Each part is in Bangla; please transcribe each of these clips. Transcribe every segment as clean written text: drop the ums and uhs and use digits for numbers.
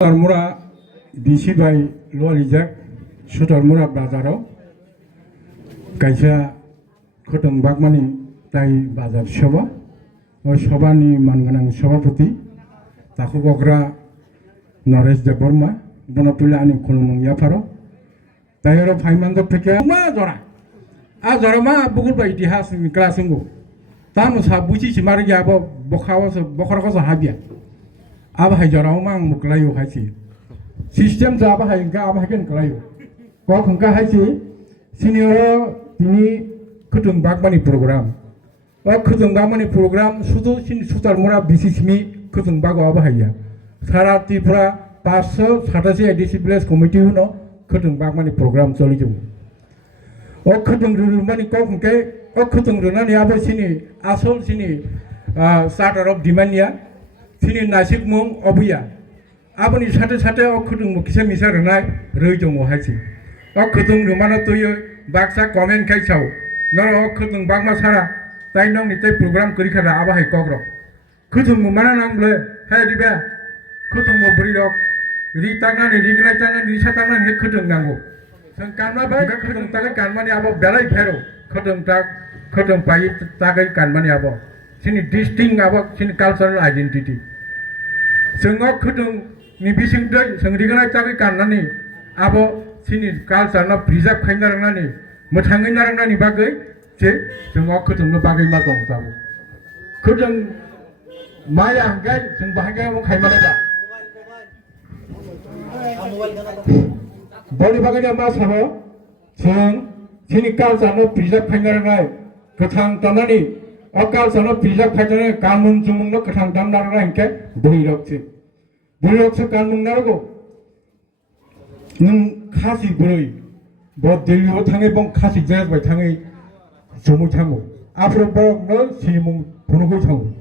Sutarmura BC by Lolijak Sutarmura Bazaro Kaisa Kotong Bagmani Tai Bazar Shoba O Shobani Manganang Shobapati Takubogra Nores de Burma Bonapulani Kulumung Yaparo Tayoro Paimando Peke Mazora Azorama Bugul by Dihas in Klasingo Tamus Habuchi Mariabo Bokawas Bokaros Habia Abah Jaromang Muklayo Hachi System Zabah and Gabahan Klayo Wakunka Hachi Senior Tini Kutung Bagmani program or Kutung Bagmani program Sudo Sin Sutarmura Bisismi Kutung Bago Abahaya Sara Tipra Paso Satasi Disciplines Committee no Kutung Bagmani program Solidum or Kutung Rumani Kokunke or Kutung Runani Abasini Asol Sini starter of Dimania Sini Nasik Mung Obuya Abani Sate Sate or Kutung Mukisa Renai Rujum Hachi or Kutung Rumana to you Baksa Komen Kaisau nor or Kutung Bagma Sara Tainong Nite program Kurikara Abahi Kogro Kutung Mumanangle Hadiba Kutung Mobrilo Ritana Rignatana Nisatana Kutung Nango Sankana Baga Kutung Taka Kanmani Abo Belai Pero Kutung Tak Kutung Pai Taka Kanmani Abo Sini distinct about sini cultural identity. Sengok kutung ni bising tu sengrigana cakap kanani abo sini culture na preserve kainya rangani, mutangi na rangani bagai, je sengok kutung na bagai ma tong tabu. Kutung maya hanggai seng bahagia mo kai mana dah. Body bagai ni mas habo, seng sini culture na preserve kainya rangai, kutang tanani. Akal sana pijak kacanya kanun cumung no ketang tam nara ingke buri rokse kanun narago nung khasi buri bod Delhi ho thangai bong khasi jazz bai thangai jomu thango afro bong no simung punugo thango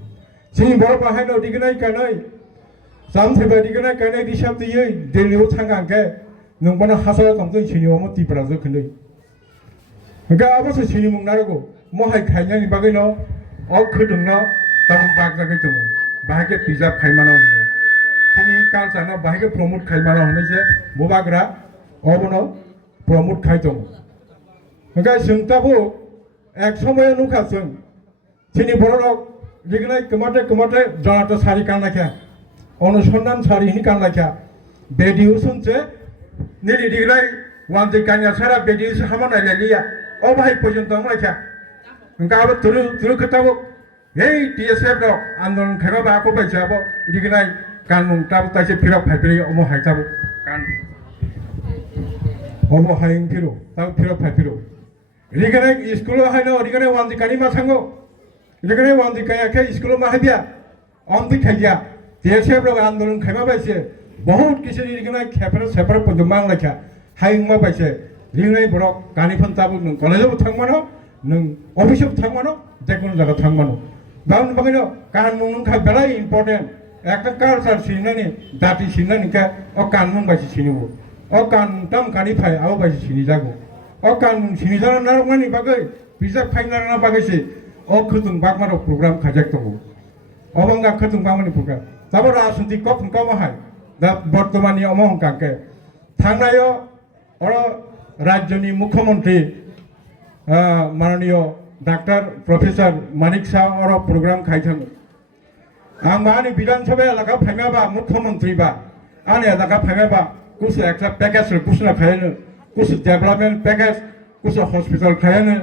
sini bor bahai no dignai kanai samtheba dignai kanai disap tiye Delhi ho thanga ke nung bana hasa tamtoi sini omo ti prazo khnai ga abose sini mung narago mohai khainya ni bagai no Kutung tamu bagga gitu, bahaya pijak kaimana ini. Sini culture na bahaya promote kaimana ini je, mubagra, obono promote kaitong. Maka sengtabu, eksomoy nuka seng. Sini borok, dignai kemate janata sari kan lagi, onusondan sari ini kan lagi. Bedi usun je, nili dignai wanti kanya sara bedi usun hamana lelia, bahaya pojentong lagi. Engkau apa turu ketahu, hei TSF dok, andon kerja apa baca apa, ini kenai kan mungkin tahu pirak pirak omo hai tahu kan, omo hai piru, tahu pirak piru, ini kenai sekolah hai no, ini kenai wanti kani masango, ini kenai wanti kaya ke sekolah mah dia, wanti kaya, TSF dok andon kerja baca, बहुत किसी ini kenai keper seper penjemang lagi, hai mah baca, ini kenai borok kani pun tahu nung kolej pun thang mana. Nung official thangmano, dekun jaga thangmano. Baun bagino kan mung ka belai important. Ekta culture sinani, dati sinani ka o kan mung basi sinibu. O kan tam kani phai au basi sini jago. O kan mung sini jana narongani bagai, bisa phai narana bagai si. O kutung bagmaro program kajak togo. O bangga kutung bagmani program. Tabo rasunti kop kau mahai. Da bortomani omong kangke. Thangnayo oro rajyoni mukhyamantri माननीय डॉक्टर प्रोफेसर मानिक शाह और प्रोग्राम खाइथांग आं माने विधानसभा लगा फाइमाबा मुख्यमंत्री बा आने लगा फाइमाबा कुछ एक्स्ट्रा पैकेज कुछ ना खायने कुछ डेवलपमेंट पैकेज कुछ हॉस्पिटल खायने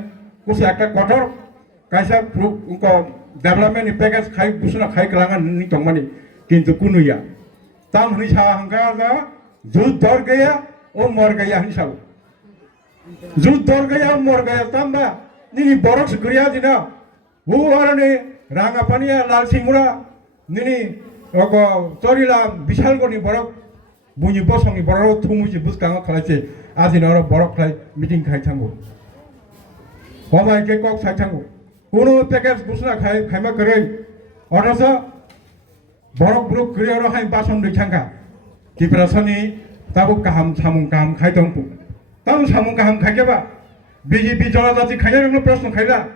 कुछ एक्स्ट्रा क्वार्टर कैसा उनको डेवलपमेंट पैकेज खाई कुछ ना खाई कलांगा नहीं तंगमानी किंतु कुनुया ताम हुनी छा हंगा जो दौड़ गया वो मर गया हनी साब Jut dor gaya mor gaya tamba nini borok segria dina bu arane ranga pania lal singura nini ogo torila bishal goni borok bunyi bosong ni borok tumuji buskanga khalase adina oro borok khlai meeting khai thango homai ke kok sai thango kono package busna khaima kare orasa borok bruk kriya ro hai bason de thanga kiprasani tabu kaham samung kam khai tongpu Tahu samung kaham kaya ba, BJP jalan tadi kaya orang proses kaya,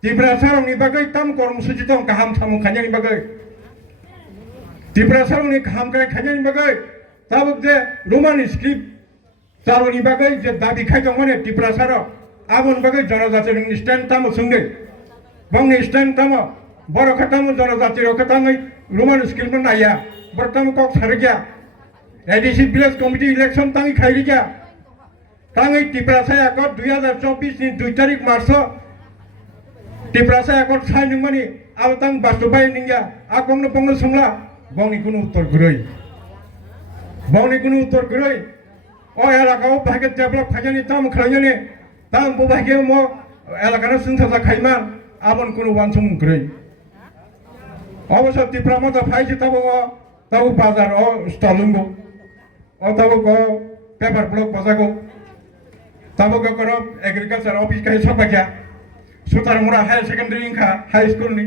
tiba sarang ni bagai tam korm suci tong kaham samung kaya ni bagai, Tibrasang ni kaham kaya kanya ni bagai তাবক যে রোমান স্ক্রিপ্ট চালনি বাগৈ যে দাবি খাইদং মানে টিপ্রাসার আবন বাগৈ জনজাতি স্ট্যান্ড তামো সুন্দে বংনি স্ট্যান্ড তামো বড় খাতামো জনজাতি রখাতাङै রোমান স্ক্রিপ্ট নাইয়া বর্তমান কক সারগিয়া এডিসি ভিলেজ কমিটি ইলেকশন তাङै খাইরিগিয়া তাङै টিপ্রাসায় একট 2024 नि 2 तारिख मार्च টিপ্রাসায় একট সাইনং মানি আব তাং বাস্তবায় নিঙ্গা আকংনো পংনো সংলা বংনি কোনো উত্তর গরৈ বংনি কোনো উত্তর গরৈ ও এলাকাও ভাগে ডেভেলপ খাইজানি তাম খাইজানি তাম বো ভাগে ম এলাকানো সিনথাজা খাইমান আবন কোনো ওয়ানসং গরৈ অবশ্য ত্রিপুরা মতো ফাইছে তাবো বাজার ও স্টলুঙ্গো ও তাবো পেপার ব্লক বাজাগো তাবো গর এগ্রিকালচার অফিস কাই সবাইয়া सुतारमुरा हायर सेकेंडरी इंखा हाई स्कूल नि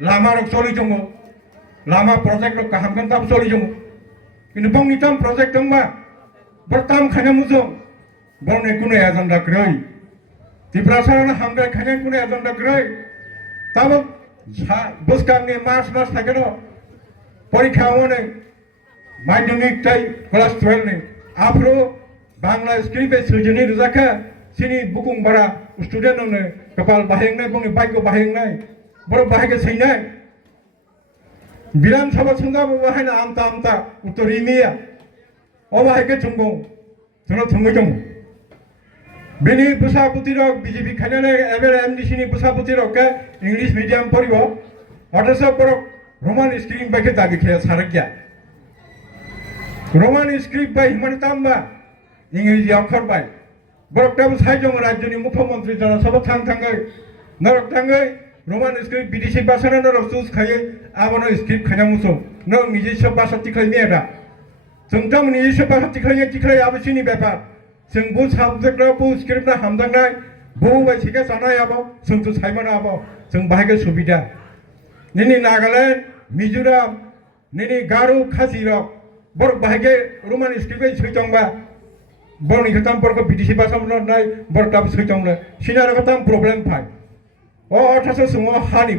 लामा रक चली जंगो लामा प्रोजेक्ट रक काहामगन ताब चली जंगो किन्तु बंनि ताम प्रोजेक्ट दंबा बरताम खाना मुजो बंनि कुनो एजेंडा ग्रै तिप्रासारन हामदे खाना कुनो एजेंडा ग्रै ताब बसकांनि मार्च थागेनो परीक्षा होने माध्यमिक ताई क्लास 12 नि आफ्रो बांग्ला स्क्रिप्ट सुजनि रजाखा सिनि बुकुं बारा स्टूडेंट ने कपाल बाहेंनाय बंनि बाइक बाहेंनाय बर बाहेगे सैनाय विधानसभा संगा बाहायना आमता आमता उत्तरिमिया ओ बाहेगे थंगो जोंनो थंगै दं बेनि बुसापुति रक बीजेपी खानाने एबेल एमडीसी नि बुसापुति रक इंग्लिश मीडियम पढिबो अथस परक रोमान स्क्रिप्ट बाइके दाबि खेया सारगिया Roman script by Himani तामबा English अक्षर बाइ बरकटाबो साइजों राज्यनि मुख्यमंत्री जनसभा थाङै नरक थाङै रोमान स्क्रिप्ट बिदेशी भाषानो नरक चुज खायो आबनो स्क्रिप्ट खाना मुसो नों निजेस्व भाषा तिखायनि एरा जोंथाम निजेस्व भाषा तिखाय आबसिनि ब्यापार जों बु साबजेक्ट बु स्क्रिप्ट ना हामदांनाय बु बायसिके जानाय आबो जोंथ साइमान आबो जों बाहायगे सुबिदा निनि नागालैंड मिजोराम निनि गारो खासि रक बरक बाहायगे रोमान स्क्रिप्ट सैतंबा बरनि खताम बरक बिदेशी भाषा नाय बरताब सैतंले सिनार खताम प्रॉब्लम फाय ओ अथासो जों हानि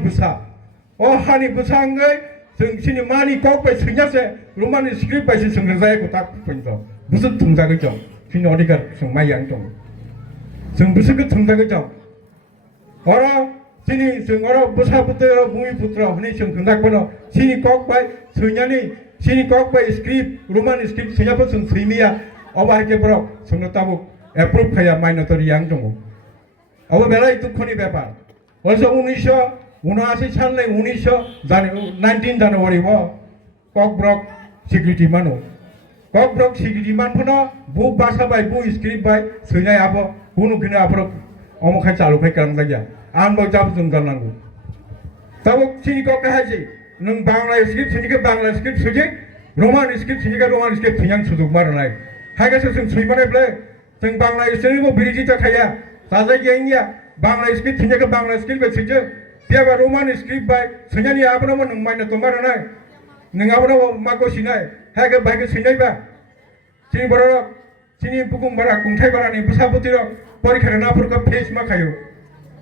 बुसाङै जों सिनि मानि कक बाय सैनासे रोमान स्क्रिप्ट बायसि जों जाय गता फैनो बुसु थंजागै जों सिनि अधिकार जों मायां दं जों बुसुखौ थंजागै जों अर सिनि जों अर बुसापुत्र भूमिपुत्र हनि जों खंदाखनो सिनि कक बाय सैनानि सिनि कक बाय स्क्रिप्ट रोमान स्क्रिप्ट सैनाबो जों सैमिया अबाहायके बरक जोंनो ताबो एप्रुव खाया माइनरिटी आं दङ अब बेला दुखनि ब्यापार also 1979 साल 19 जानुवारी वो ककब्रक सिक्योरिटी मानो ककब्रक सिक्योरिटी मान फनो बु भाषा बाय बु स्क्रिप्ट बाय सैनाय आबो कुनु किनो आबो अमखाय चालु फाय करन लागिया आन बो जाब जों गारनांगौ ताबो सिनि कक हायसि नों बांला स्क्रिप्ट सिनिके बांला स्क्रिप्ट सैजे रोमान स्क्रिप्ट सिनिके रोमान स्क्रिप्ट सैयां सुजुग मारनाय हायगासो जों सैमानायब्ला जों बांला स्क्रिप्टबो बिरिजिता खाया जाजायगिया बांला स्क्रिप्ट सिनिके Bangla script सैजे बियाबा Roman script bye सैनानि आबोनाबो नों माइना तो मारनाय नों आबोनाबो माको सिनाय हायगे बायगे सैनायबा सिनि बर सिनि बुकुं बारा कुंथाय बारानि बुसापुति र परीक्षा नाफोरखौ फेस मा खायो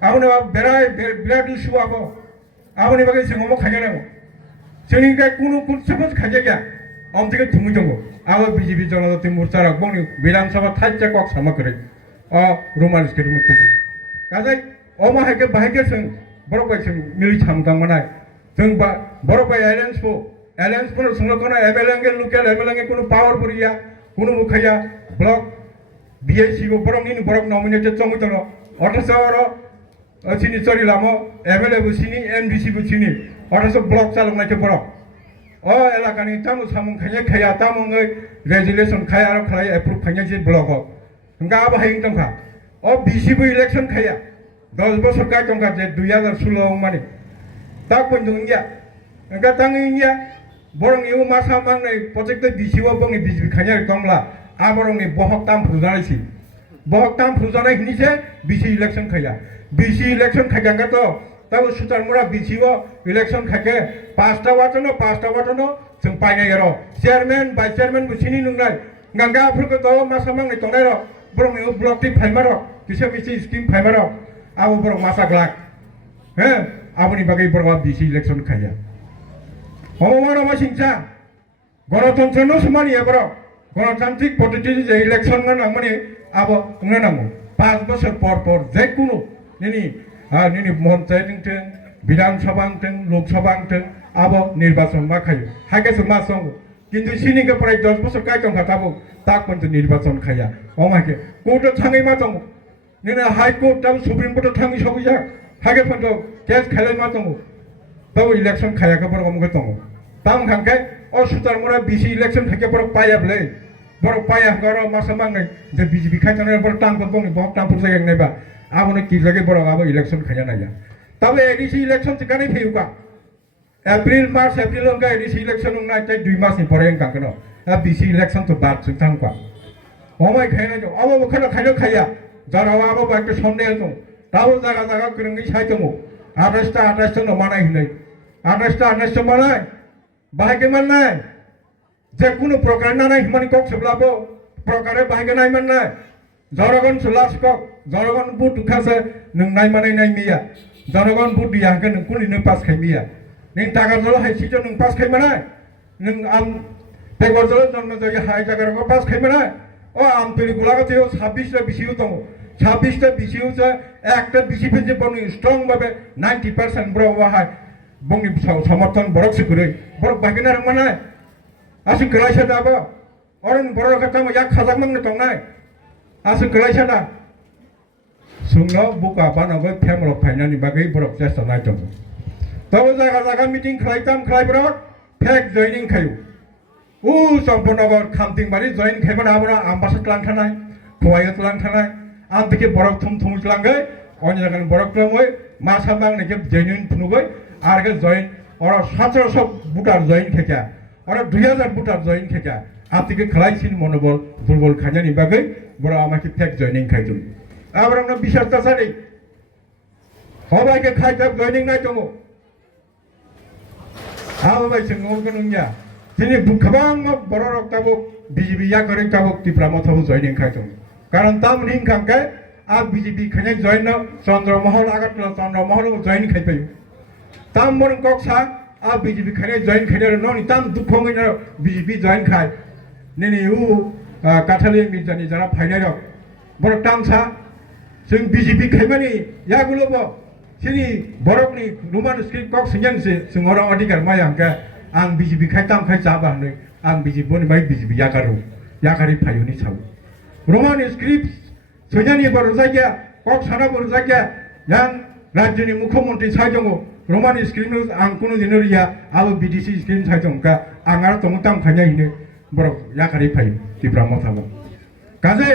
आबोना बेराय बिराद इसु आबो आबोनि बागै जों मा खायनो जोंनि गा कुनु कुनसेबो खायजाया अमतिके थुङै दङ आबो बीजेपी जनजाति मोर्चा र बंनि विधानसभा थाइचा कक सामा करे रोमान स्क्रिप्ट मुक्ति गाजाय अमा हायगे बाहायगे जों बरक बाय जों मिलि थामगांमानाय जों बरक बाय एलायंस फोर संरक्षण एमएलए लोकल एमएलए कोनो पावर पुरिया कोनो मुखैया ब्लक बीएससी को बरक नि बरक नॉमिनेटेड चंगै दङ अथासर सिनि चरि लामो एमएलए बुसिनि एमडीसी बुसिनि अथास ब्लक चालुनायके बरक एलाकानि तामु सामुं खाया तामुङै रेजुलेशन खाया आरो खालाय एप्रुव खाया जे ब्लक गा बाहायन दंखा बीसीबो इलेक्शन खाया 10 बছর কাজ টঙ্কা যে 2016 মানে তা কোন দুনিয়া गा ताङैनिया बरंनि मासा मांनाय प्रजेक्ट बीसीबो बंनि बीजेपी खाया कमला आबरंनि बहक ताम फुजानायसि बहक ताम फुजानाय हिनिसे बीसी इलेक्शन खाया बीसी इलेक्शन खायगांगा तो ताबो सुतारमुरा बीसीबो इलेक्शन खाके पांचटा वाटनो जों पाइनाय र चेयारमैन वाइस चेयारमैन बुसिनि नुनाय गांगाफोरखौ तो मासा मांनाय तंनाय र बरंनि ब्लक ति फाइमार किसे मिसि स्कीम फाइमार आबो बरं मासा ग्लाक हे आबोनि बागै बरंआ बीसी इलेक्शन खाया अमारो मासिंसा गणतन्त्र न समानि एबार গণতান্ত্রিক পদ্ধতিতে যে ইলেকশন মানে আবো নাঙ্গো 5 বছর পর পর যে কোনো নিনি পঞ্চায়েত বিধানসভা লোকসভা আবো নির্বাচন মা খাইও হাইকেছে মা সঙ্গ কিন্তু সিনিকে প্রায় 10 বছর কাইতং খাতাবো তা পর্যন্ত নির্বাচন খাইয়া অমাকে কোর্টে থাঙে মা দङ নিনে হাইকোর্ট তাও সুপ্রিম কোর্টে থাঙি সবইয়া হাগে পর্যন্ত কেস খেলাই মা দङ তাও ইলেকশন খাইয়াকে বড় অমকে দङ তাম খানকে অসুতার মোরা বিসি ইলেকশন থেকে বড় পাইয়াবলে বড় পাইয়া গর মাসা মাংনাই যে বিজেপি খাইতানের বড় টাঙ্কত বংনি বক টাঙ্কুর জায়গা নাইবা আবনে কি জায়গা বড় আবো ইলেকশন খাইয়া নাইয়া তবে এডিসি ইলেকশন চিকানে ফেউকা এপ্রিল মার্চ এপ্রিল অঙ্কা এডিসি ইলেকশন নাই তাই 2 মাসনি পরে এঙ্কা কেন বিসি ইলেকশন তো বাদ সুতাংকা অমাই খাইনা তো আবো বখানা খাইলো খাইয়া যারা আবো একটা সন্দেহ তো তাও জায়গা জায়গা করঙ্গি সাইতমু 28টা মানাই হইলাই 28টা মানাই বাহাকে মান নাই যে কোনো প্রকার না নাই হিমানি কক সেবলাবো প্রকারে বাহাকে নাই মান নাই জনগণ সুলাস কক জনগণ বুট উঠাছে নों নাই মানাই নাই মিয়া জনগণ বুট দিয়া হাকে নों কোনদিনো পাস খাই মিয়া नों टाका जल हाइसिजो नों पास खाइ मानाय नों आम बेगर जल जन्म जय हाइ जागारखौ पास खाइ मानाय ओ आम तोरि गुलागतेও 26টা বিসিও दङ 26টা বিসিও যে একটা বিসি ফেজে বনি স্ট্রং ভাবে 90% ব্র বাহাই বংনি সমর্থন বরকসি করে বরক বাগিনা রং मानाय आसि गलायसा दाबो अरन बरक खाताम या खाजाक मांनो दंनाय आसि गलायसा दा सुंनो बुका बानाबो फेमरक फाइनानि बागै बरक चेष्टा नाय दङ तब जागा जागा मीटिंग खालायताम खालायब्रक फेक जयनिं खायु चम्पनगर खामतिं बारि जयन खायबा आबरा आम्बासाद लांथानाय खवायत लांथानाय आम बिके बरक थुम थुमलांगै अन्य जागानि बरक लांगै मासा मांगनेके जयनिं फुनुगै आरगे जयन और 1700 बुटार जयन खेका और 2000 बुटार जयन खेका आतिके खालायसिन मनोबल दुर्बल खाजानि बागै बरा आमाके फेक जयनिं खायजु आबरांना बिसासता सारि हबायके खायताब जयनिं नाय दङ आबाय जोंगोनया दिनै गोबां बर'रक ताबो बिजेपि या करे ताबो तिप्रा मथाबो जयनिं खायदों कारण ताम रिं खांके आ बिजेपि खने जयन चंद्रमहल आगतला चंद्रमहल जयन खायपायो ताम बरं कक्सा आ बिजेपि खने जयन खायनो ननि ताम दुखोङैनो बिजेपि जयन खाय नेनि उ काठालि मिर्जानि जारा फाइनाय बर तामसा जों बिजेपि खायमानि यागुलोबो सिनि बरकनि रुमान स्क्रिप्ट कक सिंगांसे जोंहरा अधिकार मायांका आं बिजेपि खायताम खाय जाबानो आं बिजेपि बाय बिजेपि याकारि फायुनि साव रुमान स्क्रिप्ट सैनानि बर जायगा कक साना बर जायगा यां राज्यनि मुख्यमंत्री सायदङ रुमान स्क्रिप्ट आं कुनु दिनरिया आबो बिडिसि स्क्रिप्ट सायदङका आं आर तंताम खायनायनो बरक याकारि फायु तिब्रा मथाबो काजे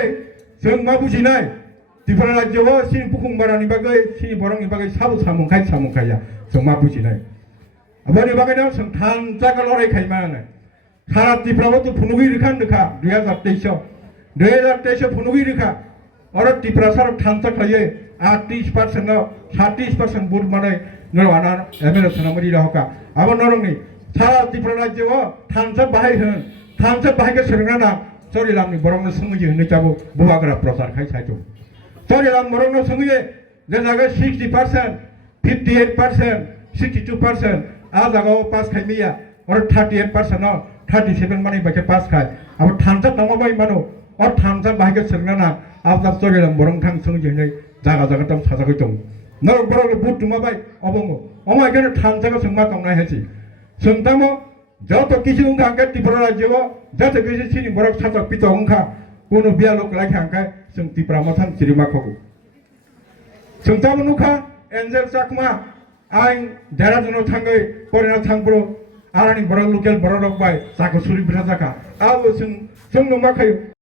जों मा बुजिनाय त्रिपुरा राज्योआव सिनि बुखुंबारानि बागै सिनि बरंनि बागै सामुखाया जों मा बुजिनाय अबनि बागैनो जों थानजागा लरायखाय माने सारा त्रिपुरायाव तो फुनुगि रिखा 2023 फुनुगि रिखा और त्रिपुरा सारा थानजा खायो 38% 37% बुट माने नरवाना एमएलए सनामरि रहका अब नरंनि सारा त्रिपुरा राज्योआव थानजा बाहाय होन थानजा बाहायके सोरंगाना सरिलामनि बरंनो सोंगि होनो जाबो बुवाग्रा प्रचार खाय सायतो सरिलाम बरंनो सोंगि जे जागा 60% 58% 62% आ जागाव पास खायमिया और 38% 37 माने बाके पास खाय अब थानजा नङाबाय मानो और थानजा बाहायके सोरंगाना आबदा सरिलाम बरं थां सोंगि होनो जागा जागा तम साजागै दं नर बरं बुट दुमाबाय अबंगो अमायकेनो थानजागा सोंमा दंना हेसि सोंतामो যত কিছু উঙ্কা ত্রিপুরা রাজ্য যত কিছু চিনি বরক সাতক পিত উঙ্কা কোনো বিয়ালোক লাইখা আঙ্কা जों ত্রিপুরা মথান চিরিমা খবু सोंताम नुखा एन्जेल चाकमा आं देराजुनो थाङै करेना थांब्रो आरानि बर लकेल बर रकबाय जाखो सुरि बिथा जाका आबो जों नुमाखायो